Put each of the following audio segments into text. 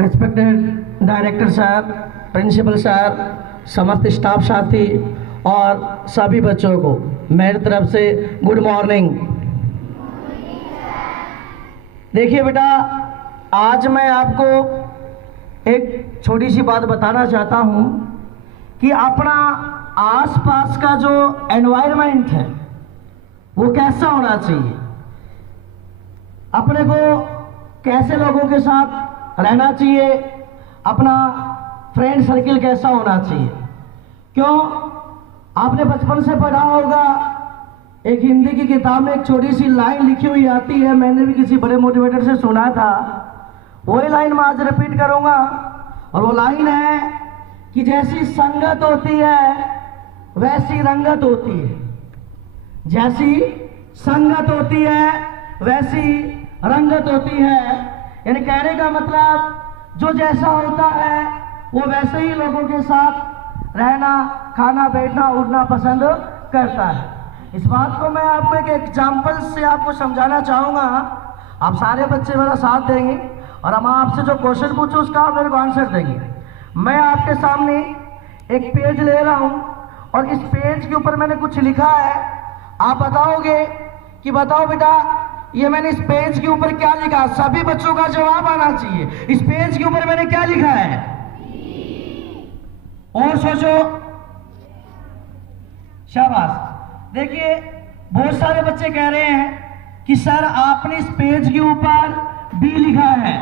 Respected director sir, principal sir, समस्त staff साथी और सभी बच्चों को मेरी तरफ से गुड मॉर्निंग। देखिए बेटा, आज मैं आपको एक छोटी सी बात बताना चाहता हूँ कि अपना आसपास का जो एनवायरनमेंट है वो कैसा होना चाहिए, अपने को कैसे लोगों के साथ रहना चाहिए, अपना फ्रेंड सर्किल कैसा होना चाहिए। क्यों, आपने बचपन से पढ़ा होगा, एक हिंदी की किताब में एक छोटी सी लाइन लिखी हुई आती है, मैंने भी किसी बड़े मोटिवेटर से सुना था, वही लाइन मैं आज रिपीट करूंगा। और वो लाइन है कि जैसी संगत होती है वैसी रंगत होती है, जैसी संगत होती है वैसी रंगत होती है। यानी कहने का मतलब जो जैसा होता है वो वैसे ही लोगों के साथ रहना, खाना, बैठना, उठना पसंद करता है। इस बात को मैं आपको एक एग्जाम्पल से आपको समझाना चाहूँगा। आप सारे बच्चे मेरा साथ देंगे और हम आपसे जो क्वेश्चन पूछे उसका आप मेरे को आंसर देंगे। मैं आपके सामने एक पेज ले रहा हूँ और इस पेज के ऊपर मैंने कुछ लिखा है। आप बताओगे कि बताओ बेटा ये मैंने इस पेज के ऊपर क्या लिखा। सभी बच्चों का जवाब आना चाहिए, इस पेज के ऊपर मैंने क्या लिखा है। और सोचो, शाबाश। देखिए, बहुत सारे बच्चे कह रहे हैं कि सर आपने इस पेज के ऊपर बी लिखा है,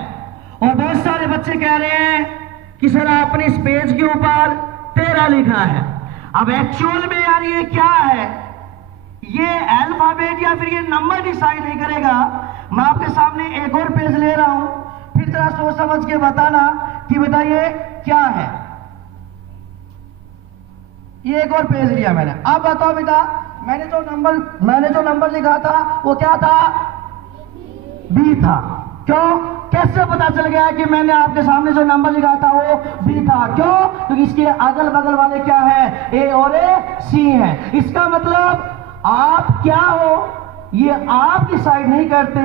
और बहुत सारे बच्चे कह रहे हैं कि सर आपने इस पेज के ऊपर 13 लिखा है। अब एक्चुअल में यार ये क्या है, ये अल्फाबेट या फिर ये नंबर डिसाइड नहीं करेगा। मैं आपके सामने एक और पेज ले रहा हूं, फिर जरा सोच समझ के बताना कि बेटा ये क्या है। ये एक और पेज लिया मैंने। आप बताओ बेटा, मैंने जो नंबर लिखा था वो क्या था, बी था। क्यों, कैसे पता चल गया कि मैंने आपके सामने जो नंबर लिखा था वो बी था? क्यों, क्योंकि इसके अगल बगल वाले क्या है, ए और सी है। इसका मतलब आप क्या हो ये आप डिसाइड नहीं करते,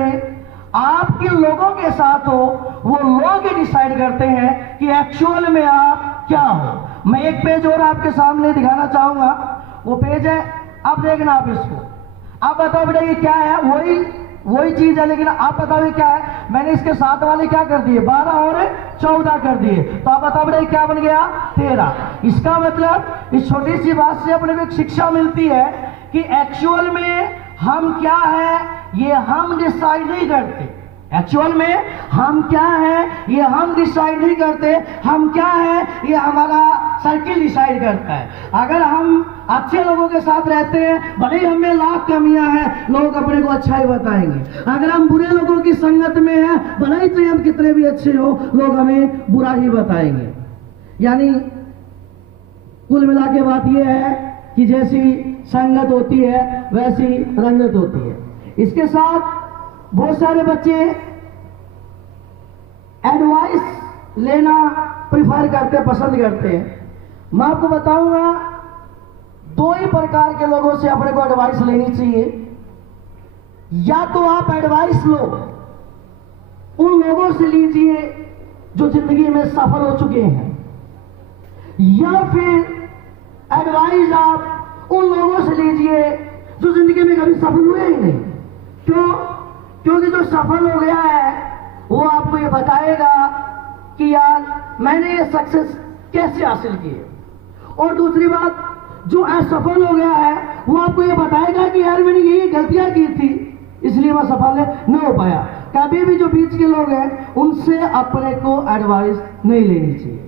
आप किन लोगों के साथ हो वो लोग डिसाइड करते हैं कि एक्चुअल में आप क्या हो। मैं एक पेज और आपके सामने दिखाना चाहूंगा, वो पेज है, अब देखना आप इसको। आप बताओ बेटा ये क्या है, वही चीज है, लेकिन आप बताओ ये क्या है। मैंने इसके साथ वाले क्या कर दिए, 12 और 14 कर दिए, तो आप बताओ बेटा ये क्या बन गया, 13। इसका मतलब इस छोटी सी बात से अपने को एक शिक्षा मिलती है कि एक्चुअल में हम क्या है ये हम डिसाइड नहीं करते। एक्चुअल में हम क्या है ये हम डिसाइड नहीं करते, हम क्या है ये हमारा सर्किल डिसाइड करता है। अगर हम अच्छे लोगों के साथ रहते हैं, भले ही हमें लाख कमियां हैं, लोग अपने को अच्छा ही बताएंगे। अगर हम बुरे लोगों की संगत में हैं, भले ही तो हम कितने भी अच्छे हो, लोग हमें बुरा ही बताएंगे। यानी कुल मिला के बात यह है कि जैसी संगत होती है वैसी रंगत होती है। इसके साथ बहुत सारे बच्चे एडवाइस लेना प्रिफर करते, पसंद करते हैं। मैं आपको बताऊंगा, 2 ही प्रकार के लोगों से अपने को एडवाइस लेनी चाहिए। या तो आप एडवाइस लो उन लोगों से लीजिए जो जिंदगी में सफल हो चुके हैं, या फिर एडवाइस आप उन लोगों से लीजिए जो जिंदगी में कभी सफल हुए ही नहीं। क्यों, क्योंकि जो सफल हो गया है वो आपको ये बताएगा कि यार मैंने ये सक्सेस कैसे हासिल की है। और दूसरी बात, जो असफल हो गया है वो आपको ये बताएगा कि यार मैंने ये गलतियां की थी इसलिए मैं सफल नहीं हो पाया। कभी भी जो बीच के लोग हैं उनसे अपने को एडवाइस नहीं लेनी चाहिए।